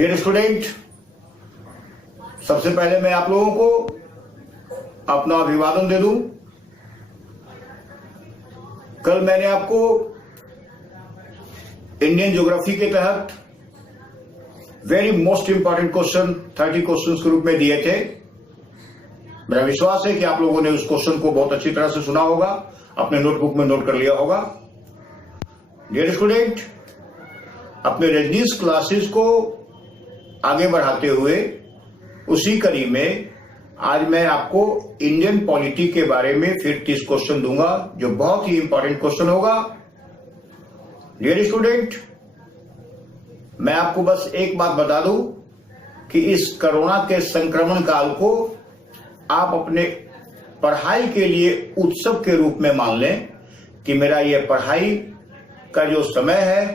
Dear student, सबसे पहले मैं आप लोगों को अपना अभिवादन दे दूं। कल मैंने आपको इंडियन ज्योग्राफी के तहत very most important question 30 questions के रूप में दिए थे। मेरा विश्वास है कि आप लोगों ने उस क्वेश्चन को बहुत अच्छी तरह से सुना होगा, अपने नोटबुक में नोट कर लिया होगा। डियर स्टूडेंट, अपने रजनीश क्लासेस को आगे बढ़ाते हुए उसी कड़ी में आज मैं आपको इंडियन पॉलिटी के बारे में फिर 30 क्वेश्चन दूंगा, जो बहुत ही इंपॉर्टेंट क्वेश्चन होगा। डियर स्टूडेंट, मैं आपको बस एक बात बता दूं कि इस कोरोना के संक्रमण काल को आप अपने पढ़ाई के लिए उत्सव के रूप में मान लें कि मेरा यह पढ़ाई का जो समय है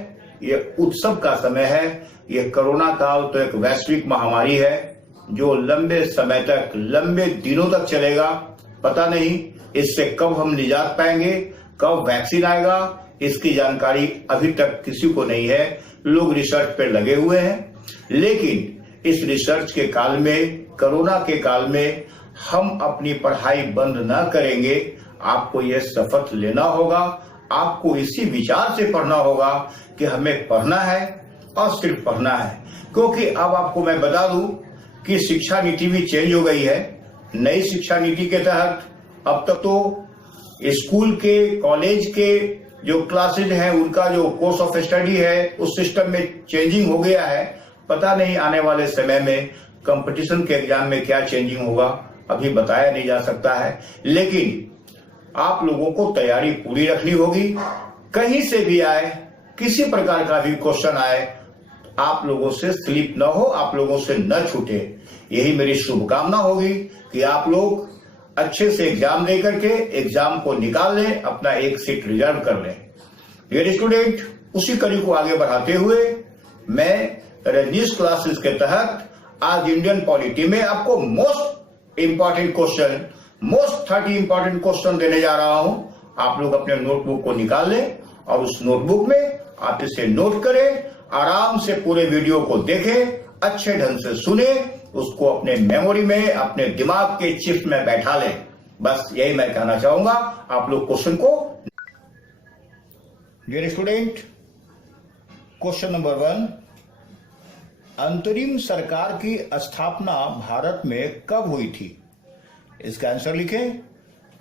यह उत्सव का समय है। यह कोरोना काल तो एक वैश्विक महामारी है जो लंबे समय तक, लंबे दिनों तक चलेगा। पता नहीं इससे कब हम निजात पाएंगे, कब वैक्सीन आएगा, इसकी जानकारी अभी तक किसी को नहीं है। लोग रिसर्च पे लगे हुए हैं, लेकिन इस रिसर्च के काल में, कोरोना के काल में हम अपनी पढ़ाई बंद ना करेंगे। आपको यह शपथ लेना होगा, आपको इसी विचार से पढ़ना होगा कि हमें पढ़ना है और सिर्फ पढ़ना है। क्योंकि अब आपको मैं बता दूं कि शिक्षा नीति भी चेंज हो गई है। नई शिक्षा नीति के तहत अब तक तो स्कूल के, कॉलेज के जो क्लासेज हैं उनका जो कोर्स ऑफ स्टडी है उस सिस्टम में चेंजिंग हो गया है। पता नहीं आने वाले समय में कंपटीशन के एग्जाम में क्या चेंजिंग होगा, अभी बताया नहीं जा सकता है। लेकिन आप लोगों को तैयारी पूरी रखनी होगी। कहीं से भी आए, किसी प्रकार का भी क्वेश्चन आए, आप लोगों से स्लिप न हो, आप लोगों से न छूटे। यही मेरी शुभकामना होगी कि आप लोग अच्छे से एग्जाम दे करके एग्जाम को निकाल लें, अपना एक सीट रिजर्व कर लें। डियर स्टूडेंट, उसी कड़ी को आगे बढ़ाते हुए मैं रजनीश क्लासेस के तहत आज इंडियन पॉलिटी में आपको most important question, most 30 important question देने जा रहा हूं। आप लोग अपने नोटबुक को निकाल लें और उस नोटबुक में आप इसे नोट करें, आराम से पूरे वीडियो को देखें, अच्छे ढंग से सुने, उसको अपने मेमोरी में, अपने दिमाग के चिप में बैठा लें। बस यही मैं कहना चाहूंगा। आप लोग क्वेश्चन को, डियर स्टूडेंट, क्वेश्चन नंबर 1, अंतरिम सरकार की स्थापना भारत में कब हुई थी? इसका आंसर लिखें,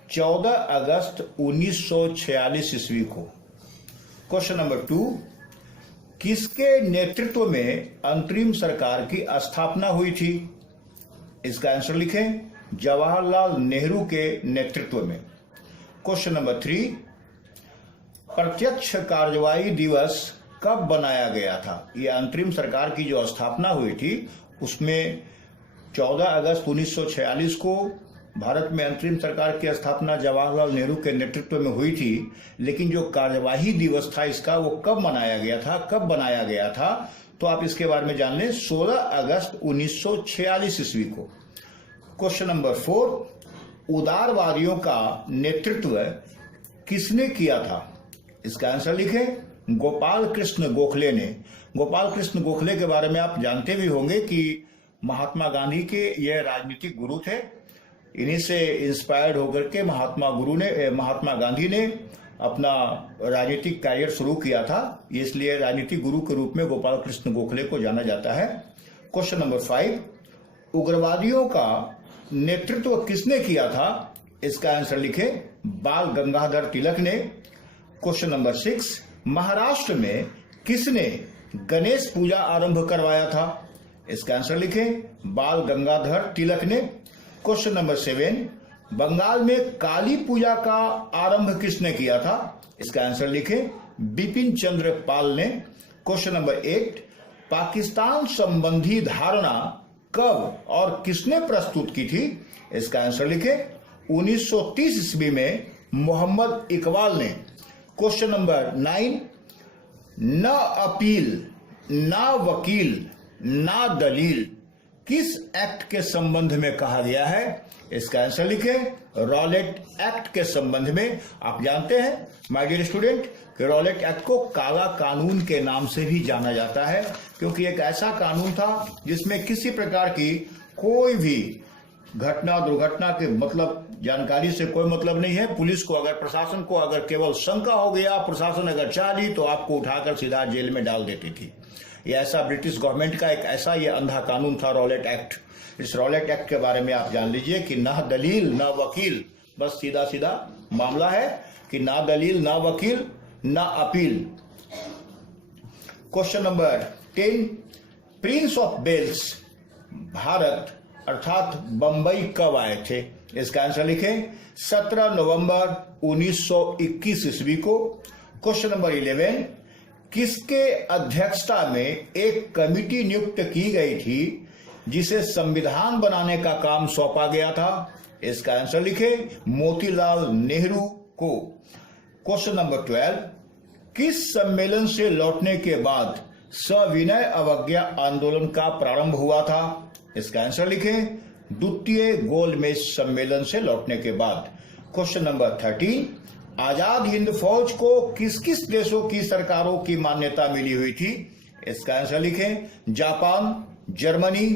14 अगस्त 1946 ईस्वी को। क्वेश्चन नंबर 2, किसके नेतृत्व में अंतरिम सरकार की स्थापना हुई थी? इसका आंसर लिखें, जवाहरलाल नेहरू के नेतृत्व में। क्वेश्चन नंबर 3, प्रत्यक्ष कार्यवाही दिवस कब बनाया गया था? यह अंतरिम सरकार की जो स्थापना हुई थी उसमें 14 अगस्त 1946 को भारत में अंतरिम सरकार की स्थापना जवाहरलाल नेहरू के नेतृत्व में हुई थी। लेकिन जो कार्यवाही दिवस था इसका, वो कब मनाया गया था, कब बनाया गया था, तो आप इसके बारे में जान लें, 16 अगस्त 1946 ईस्वी को। क्वेश्चन नंबर 4, उदारवादियों का नेतृत्व किसने किया था? इसका आंसर लिखें, गोपाल कृष्ण गोखले ने। गोपाल कृष्ण गोखले के बारे में आप जानते भी होंगे कि महात्मा गांधी के यह राजनीतिक गुरु थे। इन्हीं से इंस्पायर्ड होकर के महात्मा गांधी ने अपना राजनीतिक कैरियर शुरू किया था, इसलिए राजनीतिक गुरु के रूप में गोपाल कृष्ण गोखले को जाना जाता है। क्वेश्चन नंबर 5, उग्रवादियों का नेतृत्व किसने किया था? इसका आंसर लिखें, बाल गंगाधर तिलक ने। क्वेश्चन नंबर 6, महाराष्ट्र में किसने गणेश पूजा आरंभ करवाया था? इसका आंसर लिखें, बाल गंगाधर तिलक ने। क्वेश्चन नंबर 7, बंगाल में काली पूजा का आरंभ किसने किया था? इसका आंसर लिखें, बिपिन चंद्र पाल ने। क्वेश्चन नंबर 8, पाकिस्तान संबंधी धारणा कब और किसने प्रस्तुत की थी? इसका आंसर लिखें, 1930 ईस्वी में मोहम्मद इकबाल ने। क्वेश्चन नंबर 9, न अपील, ना वकील, ना दलील, किस एक्ट के संबंध में कहा गया है? इसका आंसर लिखें रॉलेट एक्ट के संबंध में। आप जानते हैं माय डियर स्टूडेंट कि रॉलेट एक्ट को काला कानून के नाम से भी जाना जाता है, क्योंकि एक ऐसा कानून था जिसमें किसी प्रकार की कोई भी घटना दुर्घटना के मतलब जानकारी से कोई मतलब नहीं है। पुलिस को अगर प्रशासन को अगर केवल शंका हो गया, प्रशासन अगर चाह ली तो आपको उठाकर सीधा जेल में डाल देती थी। ये ऐसा ब्रिटिश गवर्नमेंट का एक ऐसा ये अंधा कानून था रॉलेट एक्ट। इस रॉलेट एक्ट के बारे में आप जान लीजिए कि ना दलील ना वकील, बस सीधा सीधा मामला है कि ना दलील ना वकील ना अपील। Question number 10, Prince of Wales Bharat अर्थात बंबई कब आए थे? इसका आंसर लिखें 17 नवंबर 1921 ईस्वी को। क्वेश्चन नंबर 11, किसके अध्यक्षता में एक कमिटी नियुक्त की गई थी जिसे संविधान बनाने का काम सौंपा गया था? इसका आंसर लिखें मोतीलाल नेहरू को। क्वेश्चन नंबर 12, किस सम्मेलन से लौटने के बाद सविनय अवज्ञा आंदोलन का प्रारंभ हुआ था? इसका आंसर लिखें द्वितीय गोलमेज सम्मेलन से लौटने के बाद। क्वेश्चन नंबर 13, आजाद हिंद फौज को किस किस देशों की सरकारों की मान्यता मिली हुई थी? इसका आंसर लिखें जापान, जर्मनी,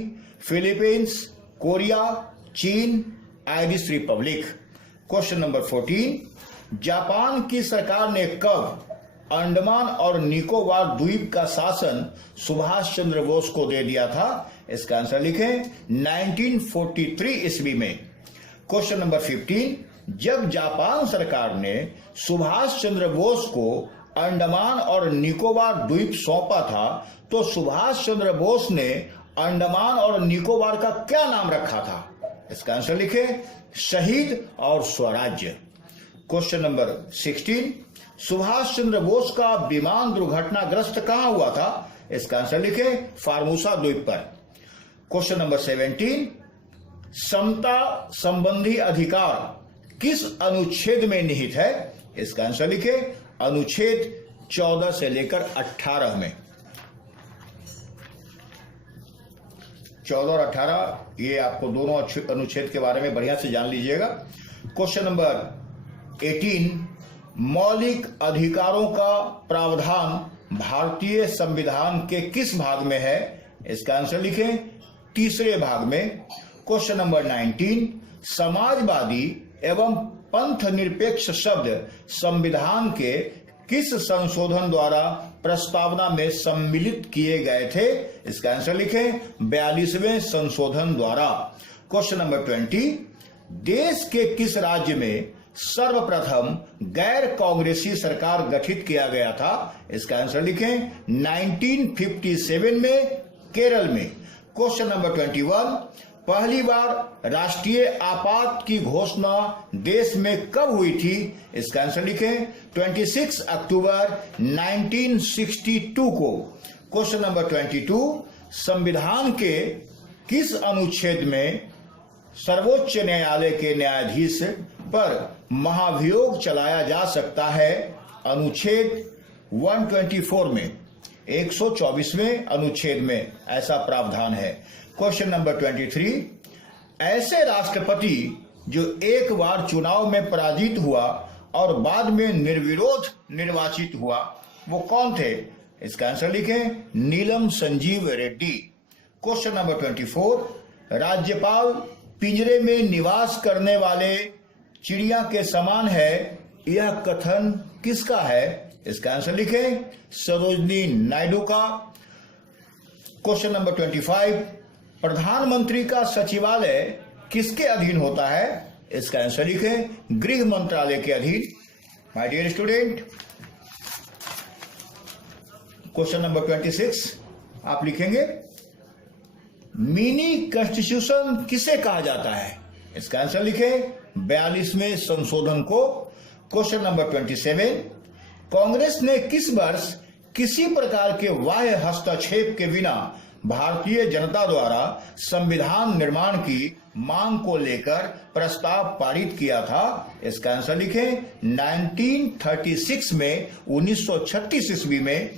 फिलीपींस, कोरिया, चीन, Irish Republic. Question number 14, Japan की सरकार ने कब अंडमान और निकोबार द्वीप का शासन सुभाष चंद्र बोस को दे दिया था? इसका आंसर लिखें 1943 ईस्वी में। क्वेश्चन नंबर 15, जब जापान सरकार ने सुभाष चंद्र बोस को अंडमान और निकोबार द्वीप सौंपा था तो सुभाष चंद्र बोस ने अंडमान और निकोबार का क्या नाम रखा था? इसका आंसर लिखें शहीद और स्वराज्य। क्वेश्चन नंबर 16, सुभाष चंद्र बोस का विमान दुर्घटनाग्रस्त कहां हुआ था? इसका आंसर लिखें फार्मूसा द्वीप पर। क्वेश्चन नंबर 17, समता संबंधी अधिकार किस अनुच्छेद में निहित है? इसका आंसर लिखें अनुच्छेद 14 से लेकर 18 में। 14 और 18 ये आपको दोनों अनुच्छेद के बारे में बढ़िया से जान लीजिएगा। क्वेश्चन नंबर 18, मौलिक अधिकारों का प्रावधान भारतीय संविधान के किस भाग में है? इसका आंसर लिखें तीसरे भाग में। क्वेश्चन नंबर 19, समाजवादी एवं पंथ निरपेक्ष शब्द संविधान के किस संशोधन द्वारा प्रस्तावना में सम्मिलित किए गए थे? इसका आंसर लिखें 42वें संशोधन द्वारा। क्वेश्चन नंबर 20, देश के किस राज्य में सर्वप्रथम गैर कांग्रेसी सरकार गठित किया गया था? इसका आंसर लिखें 1957 में केरल में। क्वेश्चन नंबर 21, पहली बार राष्ट्रीय आपात की घोषणा देश में कब हुई थी? इसका आंसर लिखें 26 अक्टूबर 1962 को। क्वेश्चन नंबर 22, संविधान के किस अनुच्छेद में सर्वोच्च न्यायालय के न्यायाधीश पर महाभियोग चलाया जा सकता है? अनुच्छेद 124 में, 124वें अनुच्छेद में ऐसा प्रावधान है। क्वेश्चन नंबर 23, ऐसे राष्ट्रपति जो एक बार चुनाव में पराजित हुआ और बाद में निर्विरोध निर्वाचित हुआ वो कौन थे? इसका आंसर लिखें नीलम संजीव रेड्डी। क्वेश्चन नंबर 24, राज्यपाल पिंजरे में निवास करने वाले चिड़िया के समान है, यह कथन किसका है? इसका आंसर लिखें सरोजनी नायडू का। क्वेश्चन नंबर 25, प्रधानमंत्री का सचिवालय किसके अधीन होता है? इसका आंसर लिखें गृह मंत्रालय के अधीन। My dear student, question number 26 आप लिखेंगे मिनी कॉन्स्टिट्यूशन किसे कहा जाता है? इसका आंसर लिखें 42वें संशोधन को। क्वेश्चन नंबर 27, कांग्रेस ने किस वर्ष किसी प्रकार के बाह्य हस्तक्षेप के बिना भारतीय जनता द्वारा संविधान निर्माण की मांग को लेकर प्रस्ताव पारित किया था? इसका आंसर लिखें 1936 में, 1936 ईस्वी में।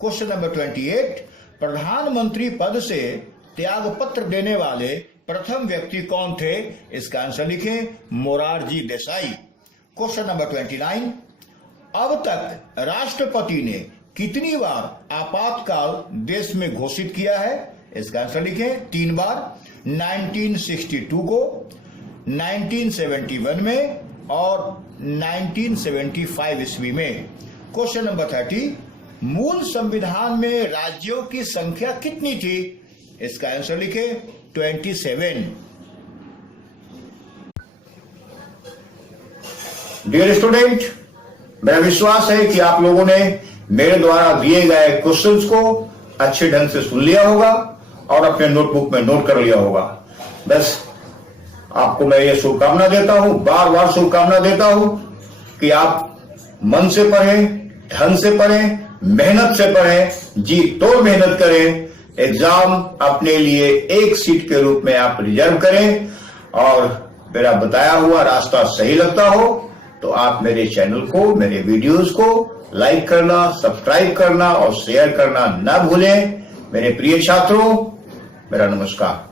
क्वेश्चन नंबर 28, प्रधानमंत्री पद से त्याग पत्र देने वाले प्रथम व्यक्ति कौन थे? इसका आंसर लिखें, मोरारजी देसाई। क्वेश्चन नंबर 29, अब तक राष्ट्रपति ने कितनी बार आपातकाल देश में घोषित किया है? इसका आंसर लिखें, 3 बार। 1962 को, 1971 में और 1975 ईस्वी में। क्वेश्चन नंबर 30, मूल संविधान में राज्यों की संख्या कितनी थी? इसका आंसर लिखें, 27। डियर स्टूडेंट, मेरा विश्वास है कि आप लोगों ने मेरे द्वारा दिए गए क्वेश्चंस को अच्छे ढंग से सुन लिया होगा और अपने नोटबुक में नोट कर लिया होगा। बस आपको मैं ये शुभकामना देता हूं, बार बार शुभकामना देता हूं कि आप मन से पढ़ें, ढंग से पढ़ें, मेहनत से पढ़ें, जी तोड़ मेहनत करें। एग्जाम अपने लिए एक सीट के रूप में आप रिजर्व करें और मेरा बताया हुआ रास्ता सही लगता हो तो आप मेरे चैनल को, मेरे वीडियोस को लाइक करना, सब्सक्राइब करना और शेयर करना ना भूलें। मेरे प्रिय छात्रों, मेरा नमस्कार।